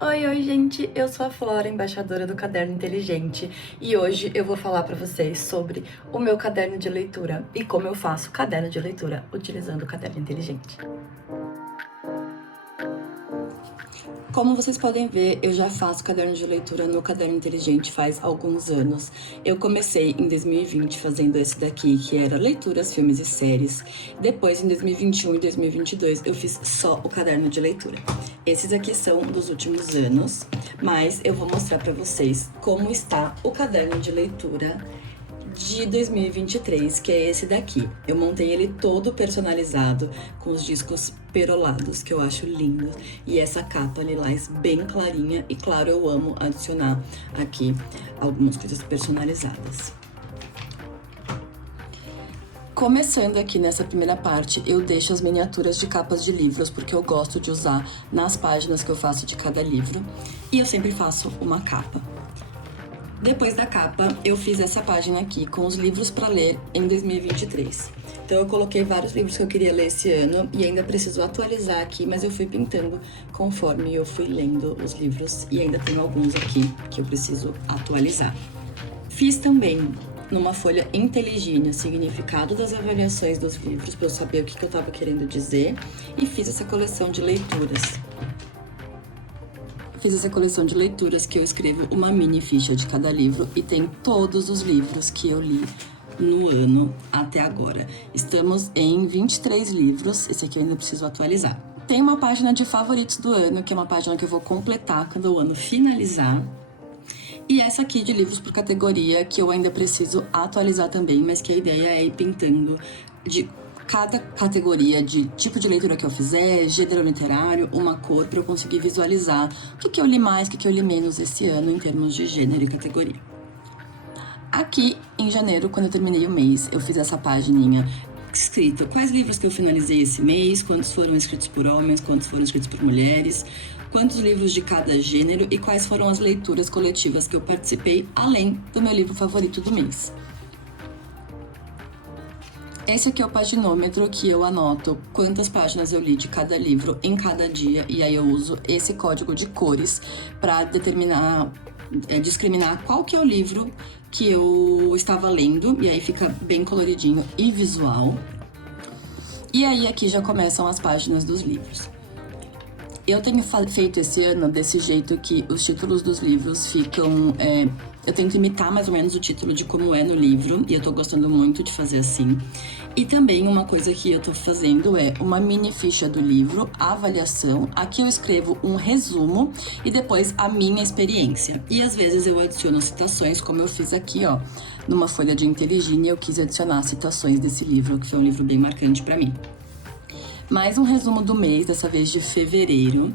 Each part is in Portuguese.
Oi, gente! Eu sou a Flora, embaixadora do Caderno Inteligente, e hoje eu vou falar para vocês sobre o meu caderno de leitura e como eu faço caderno de leitura utilizando o Caderno Inteligente. Como vocês podem ver, eu já faço caderno de leitura no Caderno Inteligente faz alguns anos. Eu comecei em 2020 fazendo esse daqui, que era leituras, filmes e séries. Depois, em 2021 e 2022, eu fiz só o caderno de leitura. Esses aqui são dos últimos anos, mas eu vou mostrar para vocês como está o caderno de leitura de 2023, que é esse daqui. Eu montei ele todo personalizado, com os discos perolados, que eu acho lindos, e essa capa lilás bem clarinha, e claro, eu amo adicionar aqui algumas coisas personalizadas. Começando aqui nessa primeira parte, eu deixo as miniaturas de capas de livros, porque eu gosto de usar nas páginas que eu faço de cada livro, e eu sempre faço uma capa. Depois da capa, eu fiz essa página aqui com os livros para ler em 2023. Então eu coloquei vários livros que eu queria ler esse ano e ainda preciso atualizar aqui, mas eu fui pintando conforme eu fui lendo os livros e ainda tenho alguns aqui que eu preciso atualizar. Fiz também numa folha inteligível o significado das avaliações dos livros para eu saber o que eu estava querendo dizer e fiz essa coleção de leituras. Fiz essa coleção de leituras que eu escrevo uma mini ficha de cada livro e tem todos os livros que eu li no ano até agora. Estamos em 23 livros, esse aqui eu ainda preciso atualizar. Tem uma página de favoritos do ano, que é uma página que eu vou completar quando o ano finalizar. E essa aqui de livros por categoria, que eu ainda preciso atualizar também, mas que a ideia é ir pintando de cada categoria de tipo de leitura que eu fizer, gênero literário, uma cor, para eu conseguir visualizar o que eu li mais, o que eu li menos esse ano em termos de gênero e categoria. Aqui, em janeiro, quando eu terminei o mês, eu fiz essa pagininha escrito quais livros que eu finalizei esse mês, quantos foram escritos por homens, quantos foram escritos por mulheres, quantos livros de cada gênero e quais foram as leituras coletivas que eu participei, além do meu livro favorito do mês. Esse aqui é o paginômetro, que eu anoto quantas páginas eu li de cada livro em cada dia, e aí eu uso esse código de cores para discriminar qual que é o livro que eu estava lendo, e aí fica bem coloridinho e visual. E aí aqui já começam as páginas dos livros. Eu tenho feito esse ano desse jeito que os títulos dos livros ficam... eu tento imitar mais ou menos o título de como é no livro, e eu tô gostando muito de fazer assim. E também uma coisa que eu tô fazendo é uma mini ficha do livro, a avaliação. Aqui eu escrevo um resumo e depois a minha experiência. E às vezes eu adiciono citações, como eu fiz aqui, ó, numa folha de inteligínia, eu quis adicionar citações desse livro, que foi um livro bem marcante pra mim. Mais um resumo do mês, dessa vez de fevereiro.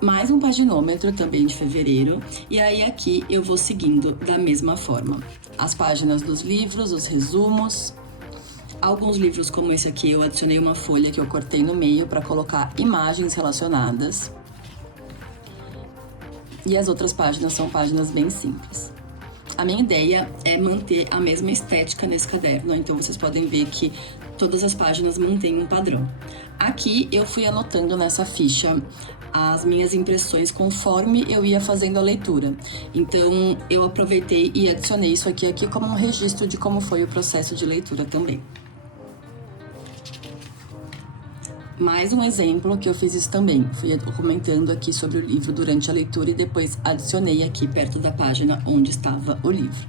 Mais um paginômetro também de fevereiro, e aí aqui eu vou seguindo da mesma forma. As páginas dos livros, os resumos. Alguns livros como esse aqui eu adicionei uma folha que eu cortei no meio para colocar imagens relacionadas. E as outras páginas são páginas bem simples. A minha ideia é manter a mesma estética nesse caderno, então vocês podem ver que todas as páginas mantêm um padrão. Aqui eu fui anotando nessa ficha as minhas impressões conforme eu ia fazendo a leitura. Então eu aproveitei e adicionei isso aqui como um registro de como foi o processo de leitura também. Mais um exemplo que eu fiz isso também. Fui comentando aqui sobre o livro durante a leitura e depois adicionei aqui perto da página onde estava o livro.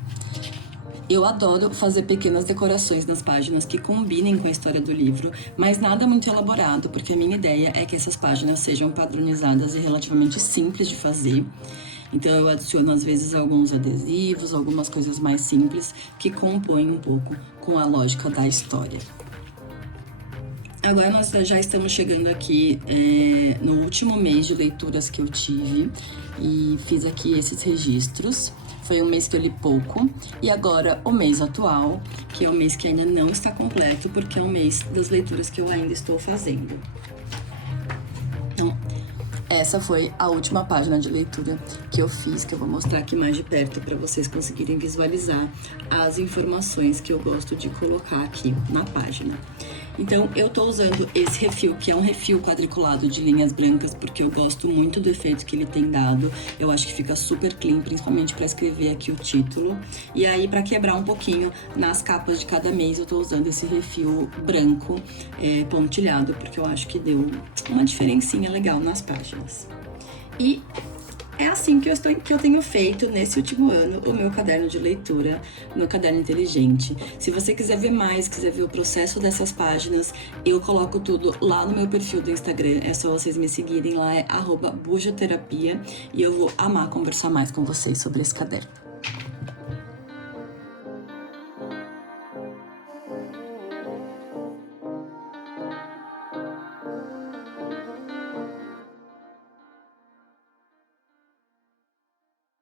Eu adoro fazer pequenas decorações nas páginas que combinem com a história do livro, mas nada muito elaborado, porque a minha ideia é que essas páginas sejam padronizadas e relativamente simples de fazer. Então eu adiciono às vezes alguns adesivos, algumas coisas mais simples que compõem um pouco com a lógica da história. Agora nós já estamos chegando aqui no último mês de leituras que eu tive e fiz aqui esses registros. Foi um mês que eu li pouco, e agora o mês atual, que é o mês que ainda não está completo, porque é o mês das leituras que eu ainda estou fazendo. Então, essa foi a última página de leitura que eu fiz, que eu vou mostrar aqui mais de perto para vocês conseguirem visualizar as informações que eu gosto de colocar aqui na página. Então, eu tô usando esse refil, que é um refil quadriculado de linhas brancas, porque eu gosto muito do efeito que ele tem dado. Eu acho que fica super clean, principalmente pra escrever aqui o título. E aí, pra quebrar um pouquinho nas capas de cada mês, eu tô usando esse refil branco pontilhado, porque eu acho que deu uma diferencinha legal nas páginas. E é assim que eu tenho feito nesse último ano o meu caderno de leitura, o meu caderno inteligente. Se você quiser ver mais, quiser ver o processo dessas páginas, eu coloco tudo lá no meu perfil do Instagram. É só vocês me seguirem lá, é @bujaterapia, e eu vou amar conversar mais com vocês sobre esse caderno.